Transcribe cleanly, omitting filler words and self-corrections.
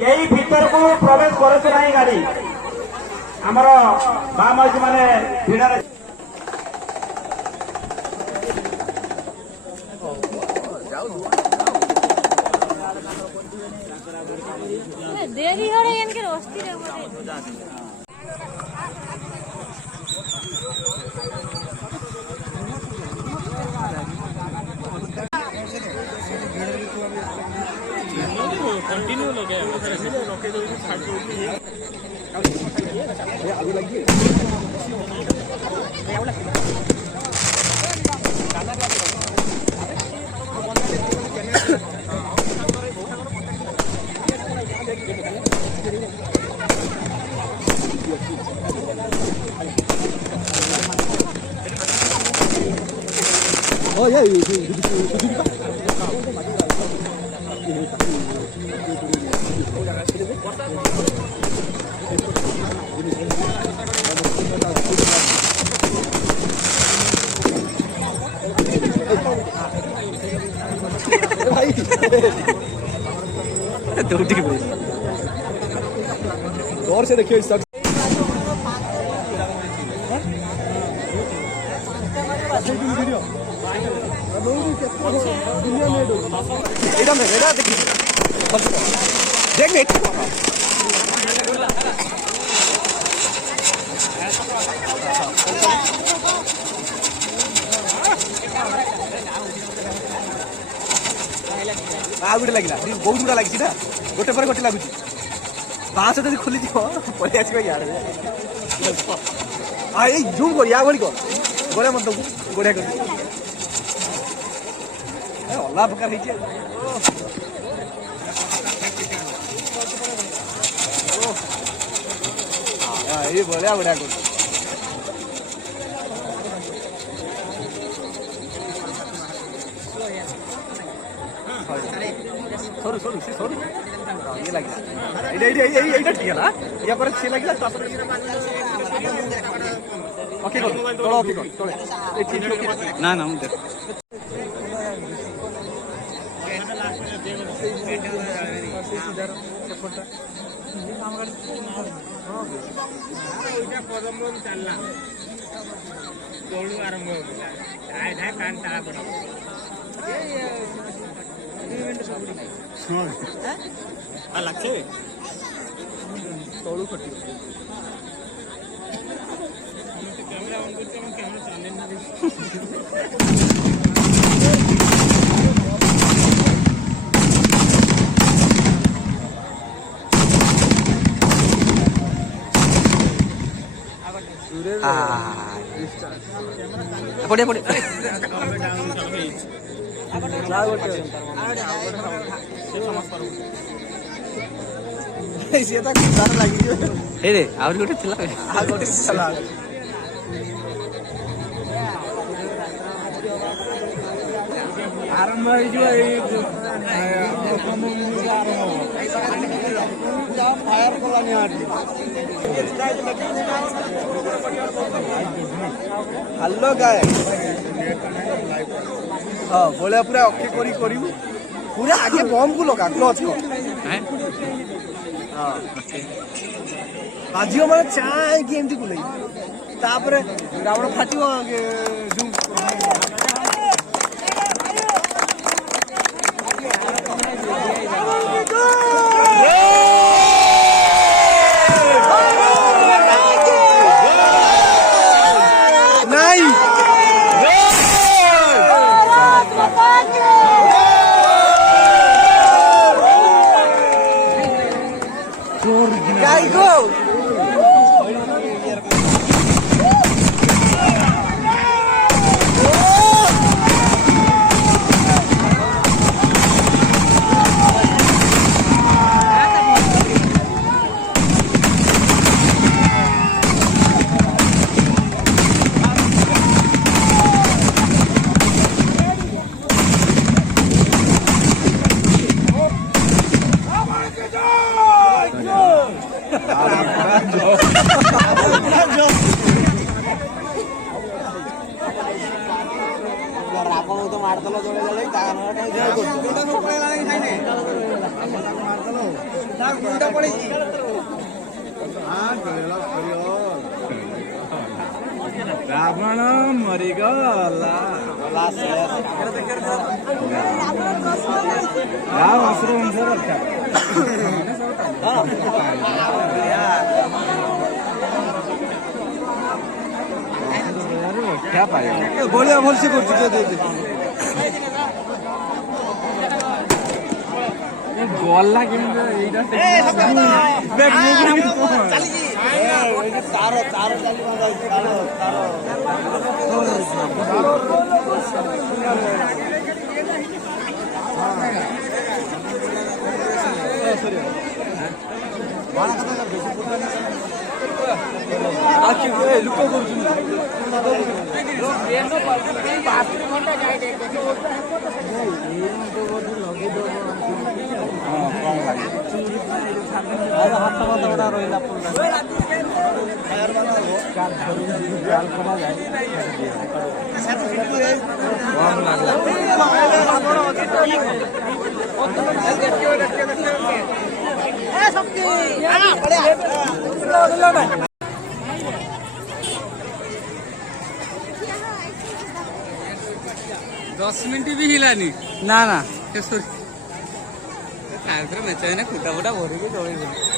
यही भीतर को प्रवेश करतु ना गाड़ी आमर बामजी माने भिड़े देरी हो रही है इनके रोस्ती रे कंटिन्यू लगे रोके दो छाड़ दो ये आगे लगी Oh ya, गौर से देखिए इस देख गोटे लगे बहुत गुड़ा लगी गोटे पर गोटे लगुच बाँस जब खोली पलि आस जूम कर या भाई कर गोड़ा मत गोड़ा कर अलग प्रकार ये बढ़िया बढ़िया कर सरू सरू से सरू ये लगे ठीक है ना या पर से लगे ओके कर थोड़ा ओके कर थोड़े ए ठीक ओके ना ना मुझे आरंभ लगे तलू कटी कैमरा ऑन करते कैमरा चले पड़े पड़े आरंभ फायर हल्लो गाय हाँ बोले पूरा अखे करी पूरा आगे बम को लगा क्लच को हाँ बाजियो माने चाय की एमती को लगी तापरे रावण फाटियो जूम ମୁଣ୍ଡ ପଳେଇଛି ରାବଣ ମରିଗଲା ବଢିଆ ଭଲସେ କରୁଛି ଗଲା କେମିତି ଏଇଟା ତାର ତାର ଲୋକ କରୁଛନ୍ତି ହାତ ଫାତ ଗୁଡା ରହିଲା दस मिनट भी हिलानी ନା ନା मेचा खुटा फुटा भर के